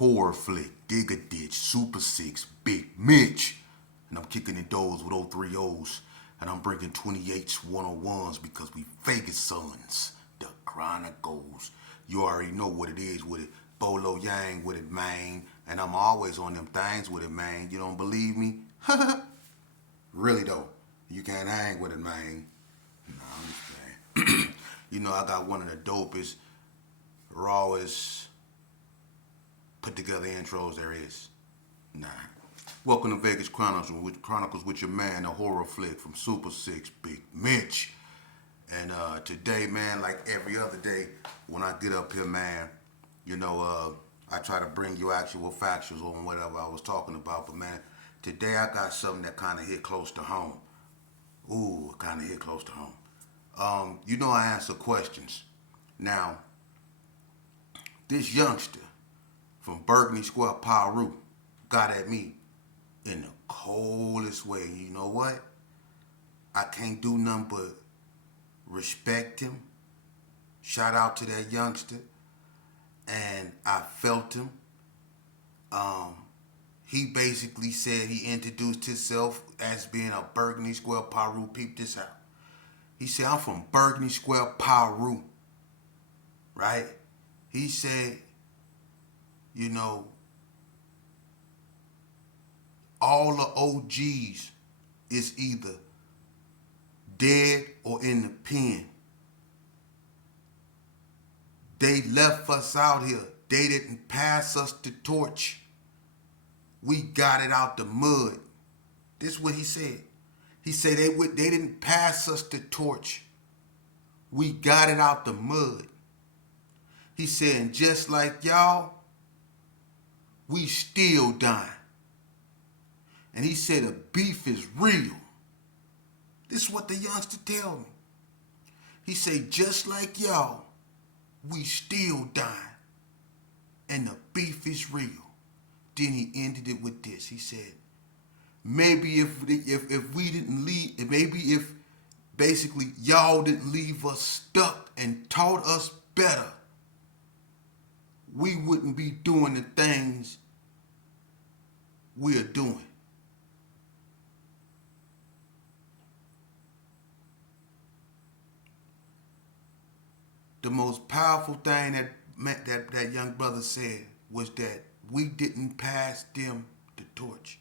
horror flick, dig a ditch, Super 6, Big Mitch. And I'm kicking in doors with 030s. And I'm bringing 28s, 101s because we Vegas sons. The Chronicles. You already know what it is with it. Bolo Yang with it, man. And I'm always on them things with it, man. You don't believe me? Really though. You can't hang with it, man. Nah, I'm just playing. You know, I got one of the dopest, rawest, put together intros there is. Nah. Welcome to Vegas Chronicles with your man, a horror flick from Super 6, Big Mitch. And today, man, like every other day, when I get up here, man, you know, I try to bring you actual factuals on whatever I was talking about. But, man, today I got something that kind of hit close to home. Ooh, it kind of hit close to home. You know I answer questions. Now, this youngster from Berkeley Square, Peru, got at me in the coldest way. You know what? I can't do nothing but respect him. Shout out to that youngster. And I felt him. He basically said he introduced himself as being a Berkeley Square, Peru. Peep this out. He said, I'm from Berkeley Square, Peru. Right? He said, you know, all the OGs is either dead or in the pen. They left us out here. They didn't pass us the torch. We got it out the mud. This is what he said. He said they didn't pass us the torch. We got it out the mud. He said, and just like y'all, we still dying. And he said the beef is real. This is what the youngster tell me. He said, just like y'all, we still dying. And the beef is real. Then he ended it with this. He said, maybe if we didn't leave, maybe if basically y'all didn't leave us stuck and taught us better, we wouldn't be doing the things we're doing. The most powerful thing that young brother said was that we didn't pass them the torch.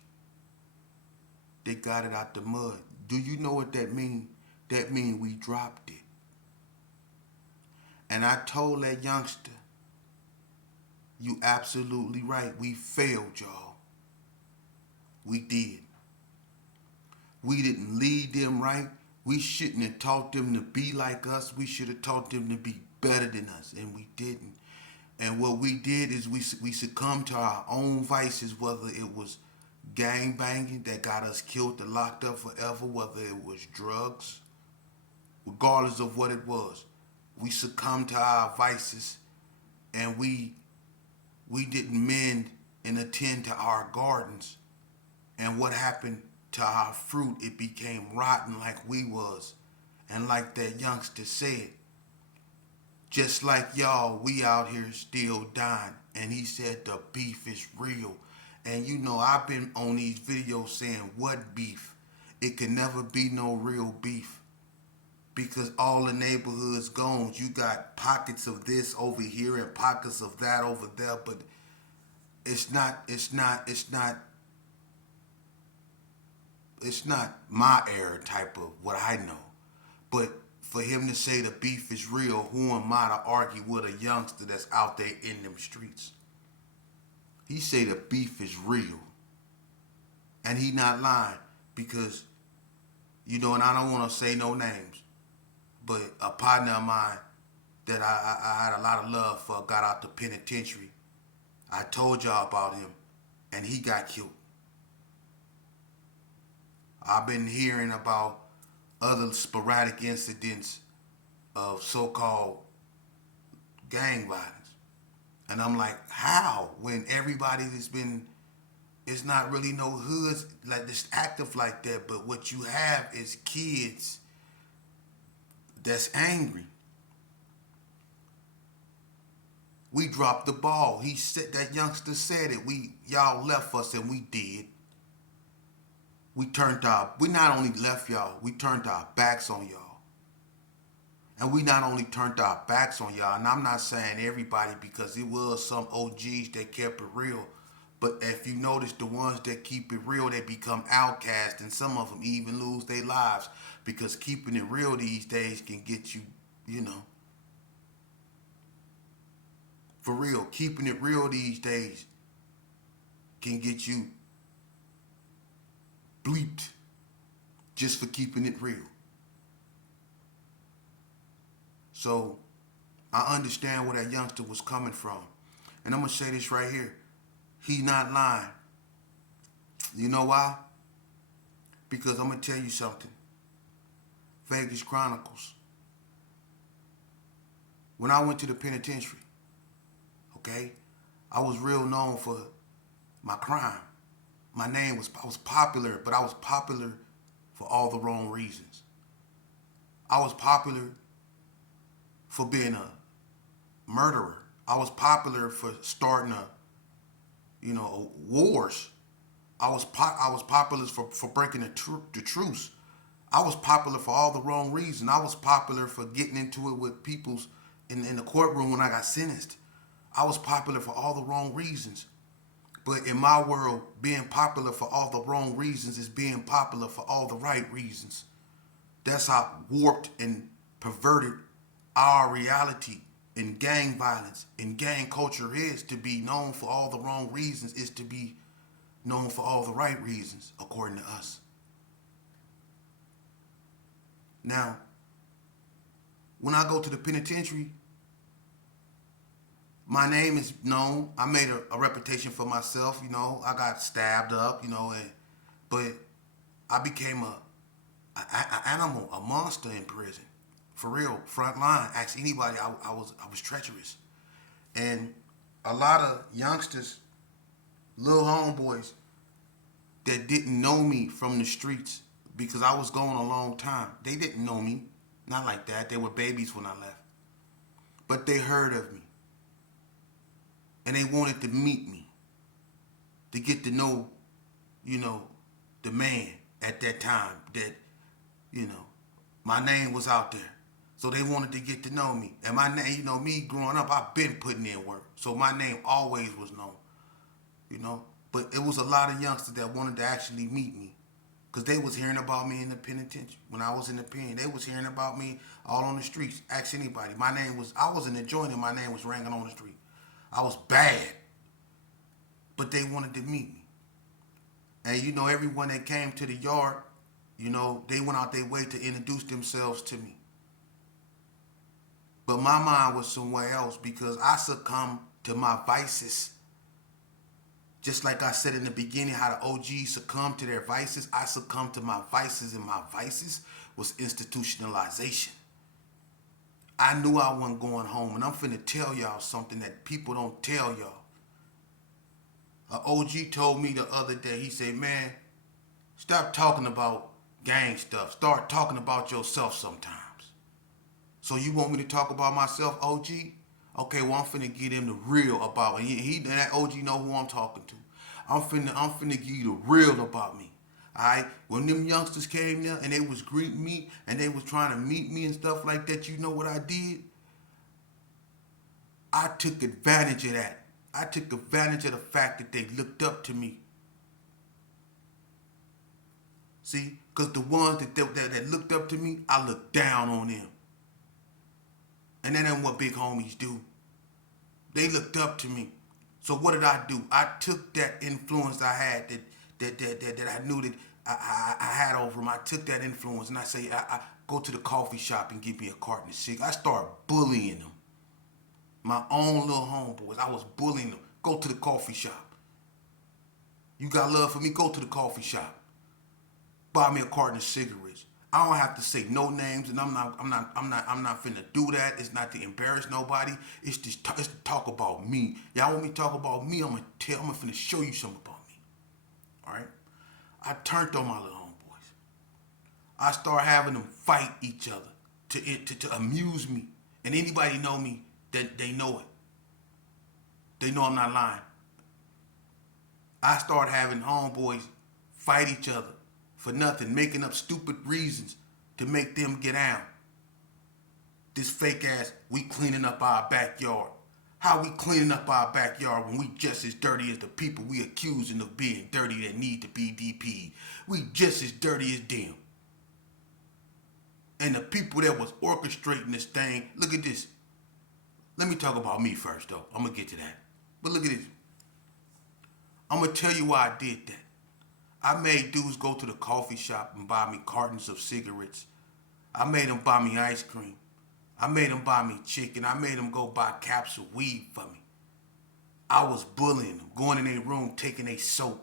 They got it out the mud. Do you know what that mean? That mean we dropped it. And I told that youngster, you absolutely right. We failed, y'all. We did. We didn't lead them right. We shouldn't have taught them to be like us. We should have taught them to be better than us, and we didn't. And what we did is we succumbed to our own vices, whether it was gang banging that got us killed and locked up forever, whether it was drugs, regardless of what it was. We succumbed to our vices, and we didn't mend and attend to our gardens. And what happened to our fruit? It became rotten like we was. And like that youngster said, just like y'all, we out here still dying. And he said the beef is real. And you know, I've been on these videos saying, what beef? It can never be no real beef. Because all the neighborhoods gone. You got pockets of this over here and pockets of that over there. But it's not my era type of what I know. But for him to say the beef is real, who am I to argue with a youngster that's out there in them streets? He say the beef is real. And he not lying because, you know, and I don't want to say no names, but a partner of mine that I had a lot of love for got out the penitentiary. I told y'all about him, and he got killed. I've been hearing about other sporadic incidents of so-called gang violence. And I'm like, how? When everybody that's been, it's not really no hoods like this active like that, but what you have is kids that's angry. We dropped the ball. He said that youngster said it. Y'all left us and we did. We not only left y'all, we turned our backs on y'all. And we not only turned our backs on y'all, and I'm not saying everybody because it was some OGs that kept it real. But if you notice, the ones that keep it real, they become outcasts, and some of them even lose their lives because keeping it real these days can get you, you know, for real. Keeping it real these days can get you bleeped just for keeping it real. So I understand where that youngster was coming from. And I'm going to say this right here. He not lying. You know why? Because I'm going to tell you something. Vegas Chronicles. When I went to the penitentiary, okay, I was real known for my crime. I was popular, but I was popular for all the wrong reasons. I was popular for being a murderer. I was popular for starting wars. I was popular for breaking the truce. I was popular for all the wrong reasons. I was popular for getting into it with people's in the courtroom when I got sentenced. I was popular for all the wrong reasons. But in my world, being popular for all the wrong reasons is being popular for all the right reasons. That's how warped and perverted our reality in gang violence, in gang culture is. To be known for all the wrong reasons is to be known for all the right reasons, according to us. Now, when I go to the penitentiary, my name is known. I made a reputation for myself, I got stabbed up, but I became a animal, a monster in prison. For real, front line. Ask anybody, I was treacherous. And a lot of youngsters, little homeboys, that didn't know me from the streets because I was gone a long time. They didn't know me. Not like that. They were babies when I left. But they heard of me. And they wanted to meet me. To get to know, the man at that time that, my name was out there. So they wanted to get to know me. And my name, me growing up, I've been putting in work. So my name always was known, But it was a lot of youngsters that wanted to actually meet me. Because they was hearing about me in the penitentiary. When I was in the pen, they was hearing about me all on the streets. Ask anybody. I was in the joint and my name was ringing on the street. I was bad. But they wanted to meet me. And everyone that came to the yard, they went out their way to introduce themselves to me. But my mind was somewhere else because I succumbed to my vices. Just like I said in the beginning, how the OGs succumbed to their vices, I succumbed to my vices, and my vices was institutionalization. I knew I wasn't going home, and I'm finna tell y'all something that people don't tell y'all. An OG told me the other day, he said, man, stop talking about gang stuff. Start talking about yourself sometimes. So you want me to talk about myself, OG? Okay, well, I'm finna get him the real about me. That OG know who I'm talking to. I'm finna give you the real about me. Alright? When them youngsters came there and they was greeting me and they was trying to meet me and stuff like that, you know what I did? I took advantage of that. I took advantage of the fact that they looked up to me. See? Because the ones that looked up to me, I looked down on them. And that ain't what big homies do. They looked up to me. So what did I do? I took that influence I had that I knew that I had over them. I took that influence and I say, I go to the coffee shop and give me a carton of cigarettes. I start bullying them. My own little homeboys. I was bullying them. Go to the coffee shop. You got love for me? Go to the coffee shop. Buy me a carton of cigarettes. I don't have to say no names, and I'm not finna do that. It's not to embarrass nobody. It's just it's to talk about me. Y'all want me to talk about me? I'm finna show you something about me. All right? I turned on my little homeboys. I start having them fight each other to amuse me. And anybody know me, that they know it. They know I'm not lying. I start having homeboys fight each other for nothing, making up stupid reasons to make them get out. This fake ass, we cleaning up our backyard. How we cleaning up our backyard when we just as dirty as the people we accusing of being dirty that need to be DP'd? We just as dirty as them. And the people that was orchestrating this thing, look at this. Let me talk about me first though. I'm gonna get to that. But look at this. I'm gonna tell you why I did that. I made dudes go to the coffee shop and buy me cartons of cigarettes. I made them buy me ice cream. I made them buy me chicken. I made them go buy caps of weed for me. I was bullying them, going in their room, taking their soap.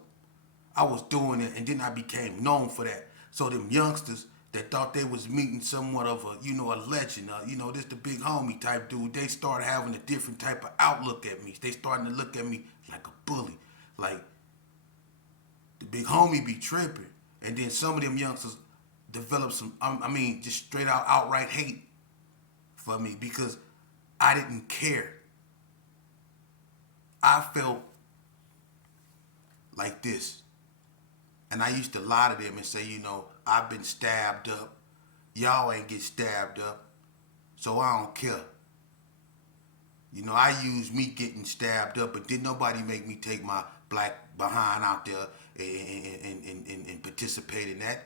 I was doing it, and then I became known for that. So them youngsters that thought they was meeting somewhat of a, a legend, this the big homie type dude, they started having a different type of outlook at me. They starting to look at me like a bully. Like, the big homie be tripping. And then some of them youngsters developed some, just straight out outright hate for me because I didn't care. I felt like this. And I used to lie to them and say, I've been stabbed up. Y'all ain't get stabbed up. So I don't care. I used me getting stabbed up, but didn't nobody make me take my black behind out there and participate in that.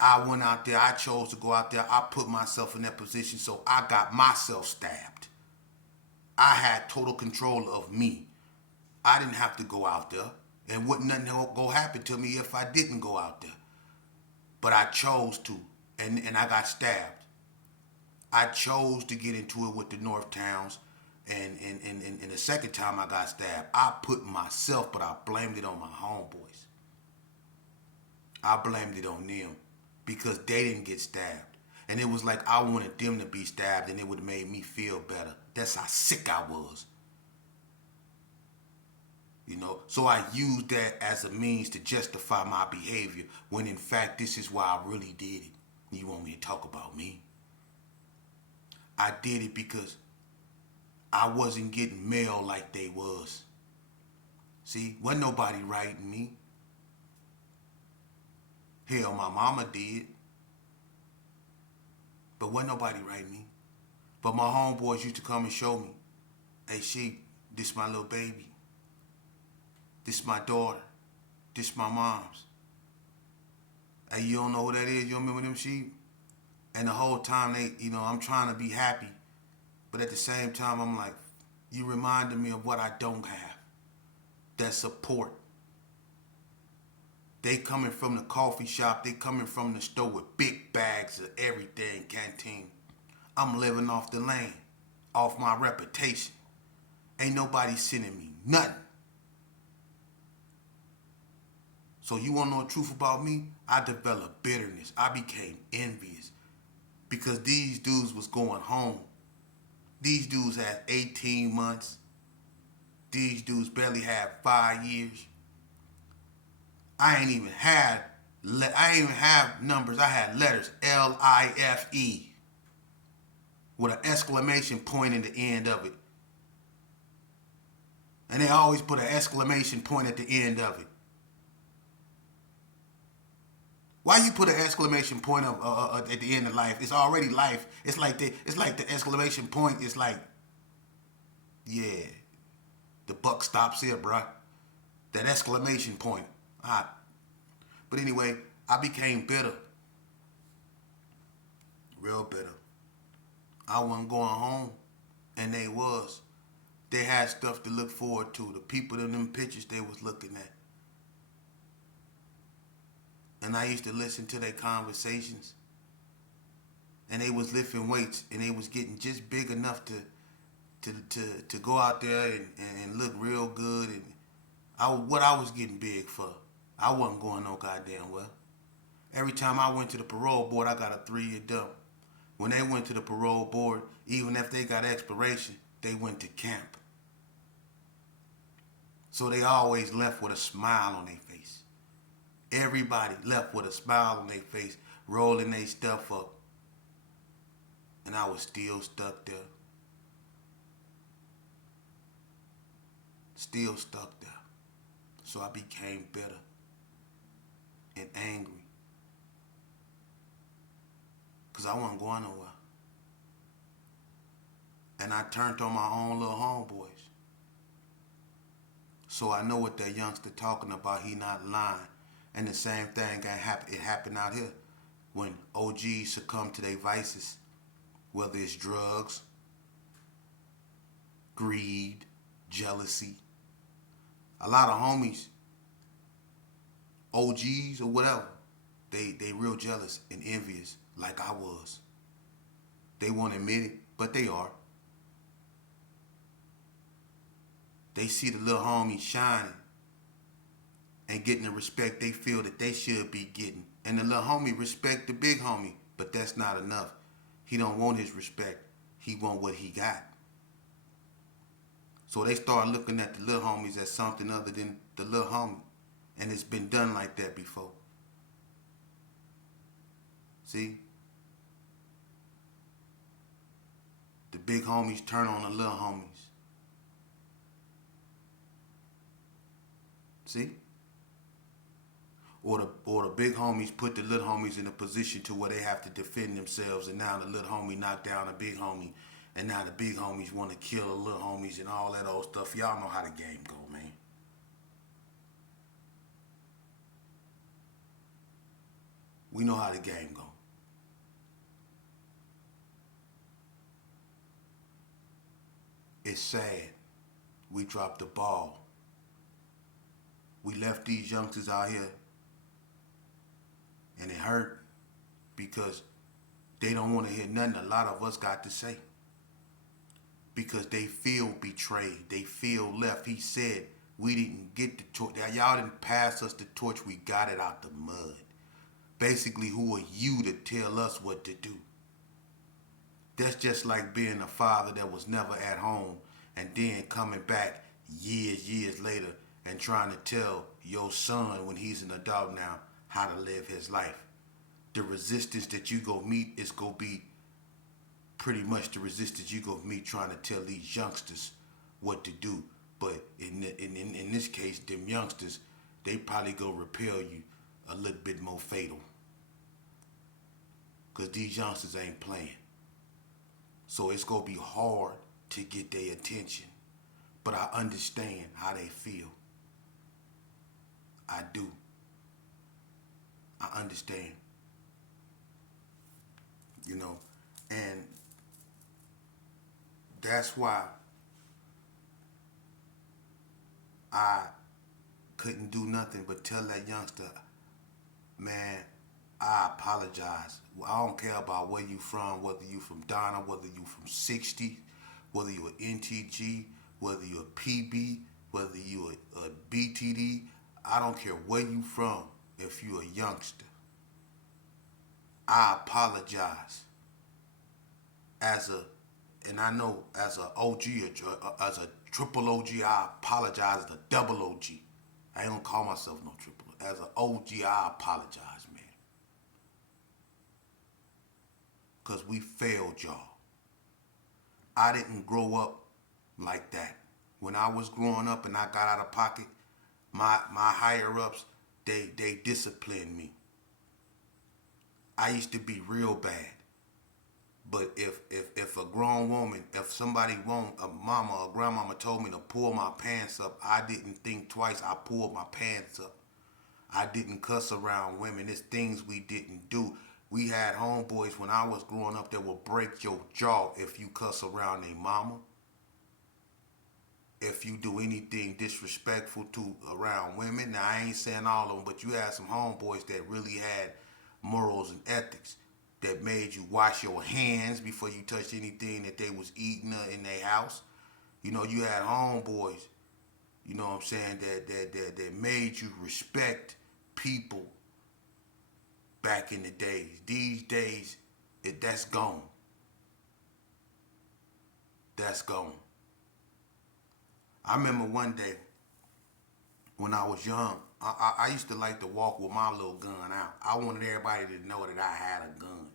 I went out there, I chose to go out there, I put myself in that position, so I got myself stabbed. I had total control of me. I didn't have to go out there, and wouldn't nothing go happen to me if I didn't go out there. But I chose to, and I got stabbed. I chose to get into it with the North Towns, and the second time I got stabbed, I put myself, but I blamed it on my homeboys. I blamed it on them because they didn't get stabbed. And it was like I wanted them to be stabbed and it would have made me feel better. That's how sick I was. So I used that as a means to justify my behavior when in fact this is why I really did it. You want me to talk about me? I did it because I wasn't getting mail like they was. See, wasn't nobody writing me. Hell, my mama did. But wasn't nobody writing me. But my homeboys used to come and show me, hey, Sheep, this my little baby. This my daughter. This my mom's. Hey, you don't know who that is? You don't remember them Sheep? And the whole time I'm trying to be happy. But at the same time, I'm like, you reminded me of what I don't have. That support. They coming from the coffee shop. They coming from the store with big bags of everything, canteen. I'm living off the land, off my reputation. Ain't nobody sending me nothing. So you want to know the truth about me? I developed bitterness. I became envious because these dudes was going home. These dudes had 18 months. These dudes barely had 5 years. I ain't even have numbers. I had letters. LIFE with an exclamation point in the end of it. And they always put an exclamation point at the end of it. Why you put an exclamation point at the end of life? It's already life. It's like the exclamation point is like, yeah, the buck stops here, bruh. That exclamation point. But anyway, I became bitter. Real bitter. I wasn't going home, and they was. They had stuff to look forward to. The people in them pictures they was looking at. And I used to listen to their conversations. And they was lifting weights, and they was getting just big enough to go out there and look real good. And what I was getting big for, I wasn't going no goddamn well. Every time I went to the parole board, I got a 3-year dump. When they went to the parole board, even if they got expiration, they went to camp. So they always left with a smile on their face. Everybody left with a smile on their face, rolling their stuff up. And I was still stuck there. still stuck there. So I became bitter and angry because I wasn't going nowhere. And I turned on my own little homeboys. So I know what that youngster talking about. He not lying. And the same thing it happened out here when OGs succumb to their vices, whether it's drugs, greed, jealousy. A lot of homies, OGs or whatever, they real jealous and envious like I was. They won't admit it, but they are. They see the little homie shining and getting the respect they feel that they should be getting. And the little homie respect the big homie, but that's not enough. He don't want his respect. He want what he got. So they start looking at the little homies as something other than the little homie. And it's been done like that before. See? The big homies turn on the little homies. See? Or the big homies put the little homies in a position to where they have to defend themselves, and now the little homie knocked down the big homie, and now the big homies want to kill the little homies and all that old stuff. Y'all know how the game go, man. We know how the game go. It's sad. We dropped the ball. We left these youngsters out here, and it hurt because they don't want to hear nothing a lot of us got to say. Because they feel betrayed. They feel left. He said, we didn't get the torch. Y'all didn't pass us the torch. We got it out the mud. Basically, who are you to tell us what to do? That's just like being a father that was never at home and then coming back years later and trying to tell your son when he's an adult now how to live his life. The resistance that you go meet is going to be pretty much the resistance you go meet trying to tell these youngsters what to do. But in this case, them youngsters, they probably go repel you a little bit more fatal. Because these youngsters ain't playing. So it's going to be hard to get their attention. But I understand how they feel. I do. I understand. You know, and that's why I couldn't do nothing but tell that youngster, man, I apologize. I don't care about where you from, whether you from Donna, whether you from 60, whether you a NTG, whether you a PB, whether you a BTD. I don't care where you from if you a youngster. I apologize and I know as a OG, as a triple OG, I apologize as a double OG. I ain't gonna call myself no triple. As an OG, I apologize, man. Because we failed y'all. I didn't grow up like that. When I was growing up and I got out of pocket, my higher ups, they disciplined me. I used to be real bad. But if a grown woman, if somebody a mama or grandmama told me to pull my pants up, I didn't think twice. I pulled my pants up. I didn't cuss around women. It's things we didn't do. We had homeboys when I was growing up that would break your jaw if you cuss around a mama. If you do anything disrespectful to around women. Now I ain't saying all of them, but you had some homeboys that really had morals and ethics that made you wash your hands before you touched anything that they was eating in their house. You know, you had homeboys, you know what I'm saying, that made you respect people back in the days. These days, that's gone. That's gone. I remember one day when I was young, I used to like to walk with my little gun out. I wanted everybody to know that I had a gun.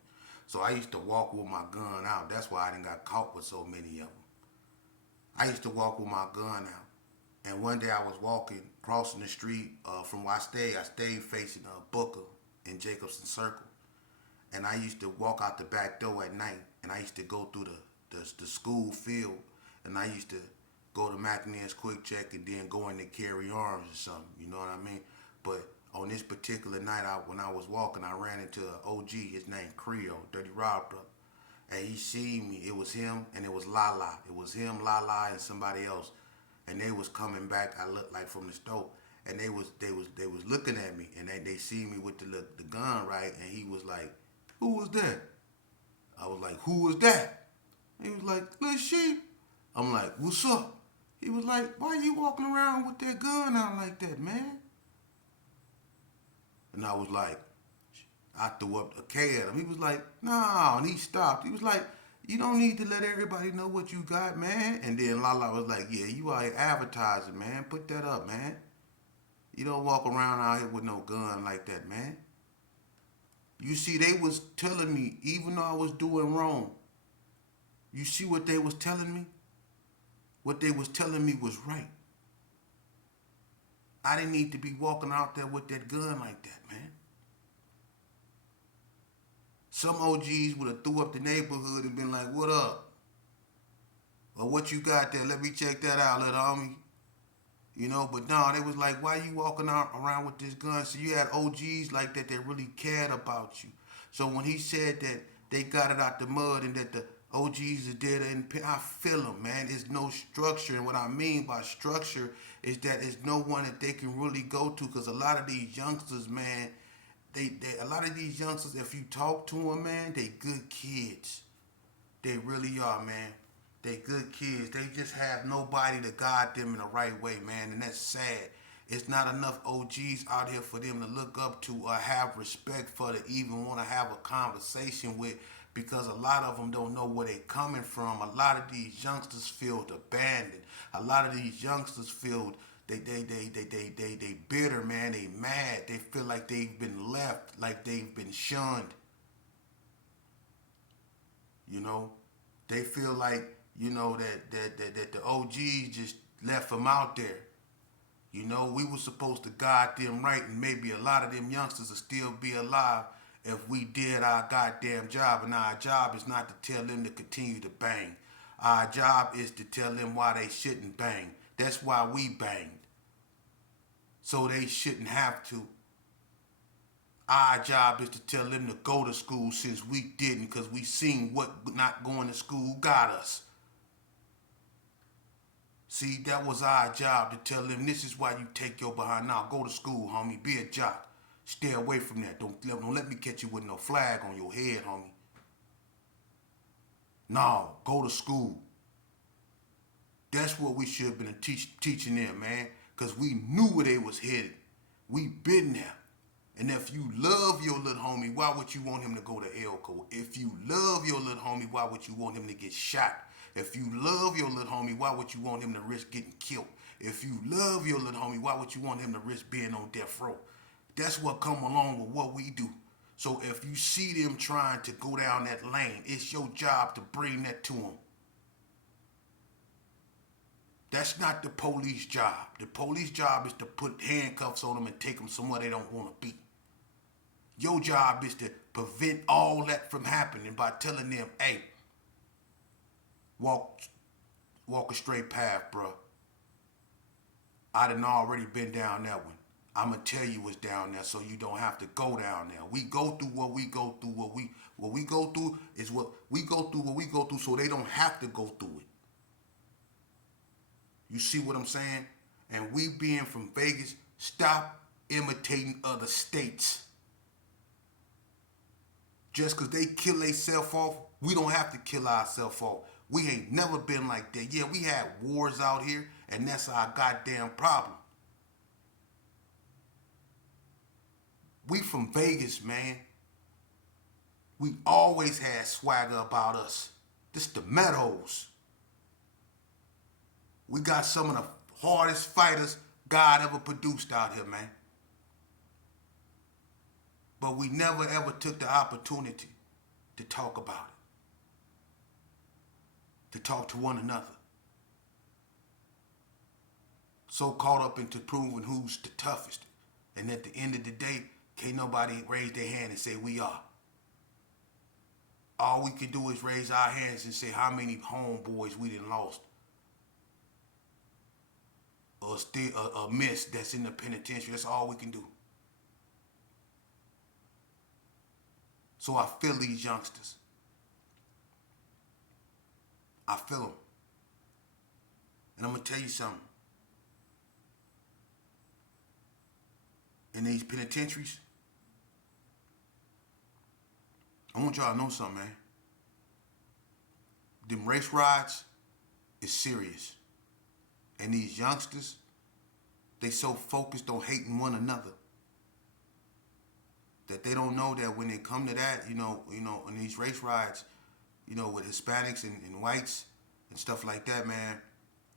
So I used to walk with my gun out. That's why I didn't got caught with so many of them. I used to walk with my gun out. And one day I was walking, crossing the street from where I stayed. I stayed facing Booker in Jacobson Circle. And I used to walk out the back door at night. And I used to go through the school field. And I used to go to McNair's Quick Check and then go in to carry arms or something. You know what I mean? But on this particular night, when I was walking, I ran into an OG. His name Creole, Dirty Rob brother. And he seen me. It was him and it was Lala. It was him, Lala, and somebody else. And they was coming back. I looked like from the store, and they was looking at me, and they see me with the gun, right? And he was like, "Who was that?" I was like, "Who was that?" He was like, "Lil Sheep." I'm like, "What's up?" He was like, "Why you walking around with that gun out like that, man?" And I was like, I threw up a K at him. He was like, "No," and he stopped. He was like, "You don't need to let everybody know what you got, man." And then Lala was like, "Yeah, you out here advertising, man. Put that up, man. You don't walk around out here with no gun like that, man." You see, they was telling me, even though I was doing wrong, you see what they was telling me? What they was telling me was right. I didn't need to be walking out there with that gun like that, man. Some OGs would have threw up the neighborhood and been like, "What up?" Or, "What you got there? Let me check that out, little homie." You know, but no, they was like, "Why you walking out around with this gun?" So you had OGs like that really cared about you. So when he said that they got it out the mud and that the OGs is dead, and I feel them, man. There's no structure, and what I mean by structure is that there's no one that they can really go to, because a lot of these youngsters, man, a lot of these youngsters, if you talk to them, man, they good kids. They really are, man. They good kids. They just have nobody to guide them in the right way, man, and that's sad. It's not enough OGs out here for them to look up to or have respect for, to even want to have a conversation with, because a lot of them don't know where they coming from. A lot of these youngsters feel abandoned. A lot of these youngsters feel they bitter, man. They mad. They feel like they've been left, like they've been shunned. You know, they feel like, you know, that the OGs just left them out there. You know, we were supposed to guide them right, and maybe a lot of them youngsters will still be alive if we did our goddamn job. And our job is not to tell them to continue to bang. Our job is to tell them why they shouldn't bang. That's why we banged. So they shouldn't have to. Our job is to tell them to go to school, since we didn't, because we seen what not going to school got us. See, that was our job, to tell them this is why you take your behind. Now go to school, homie. Be a jock. Stay away from that. Don't let me catch you with no flag on your head, homie. No, go to school. That's what we should have been teaching them, man. Because we knew where they was headed. We been there. And if you love your little homie, why would you want him to go to Elko? If you love your little homie, why would you want him to get shot? If you love your little homie, why would you want him to risk getting killed? If you love your little homie, why would you want him to risk being on death row? That's what come along with what we do. So if you see them trying to go down that lane, it's your job to bring that to them. That's not the police job. The police job is to put handcuffs on them and take them somewhere they don't want to be. Your job is to prevent all that from happening by telling them, "Hey, walk a straight path, bro. I done already been down that one. I'ma tell you what's down there so you don't have to go down there. We go through what we go through. What we go through is what we go through. What we go through, so they don't have to go through it." You see what I'm saying? And we being from Vegas, stop imitating other states. Just because they kill themselves off, we don't have to kill ourselves off. We ain't never been like that. Yeah, we had wars out here, and that's our goddamn problem. We from Vegas, man. We always had swagger about us. This the Meadows. We got some of the hardest fighters God ever produced out here, man. But we never ever took the opportunity to talk about it, to talk to one another. so caught up into proving who's the toughest. And at the end of the day, can't nobody raise their hand and say we are. All we can do is raise our hands and say how many homeboys we done lost. Or still a miss that's in the penitentiary. That's all we can do. So I feel these youngsters. I feel them. And I'm going to tell you something. In these penitentiaries, I want y'all to know something, man. Them race rides is serious. And these youngsters, they so focused on hating one another that they don't know that when they come to that, in these race rides, with Hispanics and whites and stuff like that, man,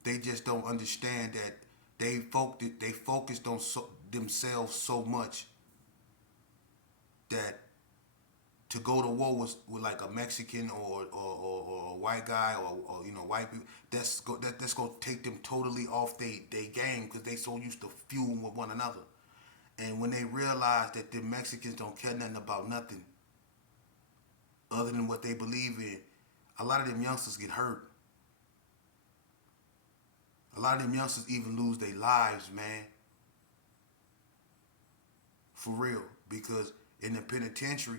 they just don't understand that they focused on themselves so much that to go to war with like a Mexican or a white guy or white people, that's gonna take them totally off they game because they so used to feuding with one another. And when they realize that the Mexicans don't care nothing about nothing other than what they believe in, a lot of them youngsters get hurt. A lot of them youngsters even lose their lives, man. For real. Because in the penitentiary,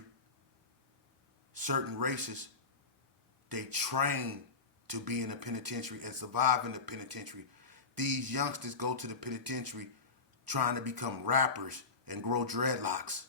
certain races, they train to be in the penitentiary and survive in the penitentiary. These youngsters go to the penitentiary trying to become rappers and grow dreadlocks.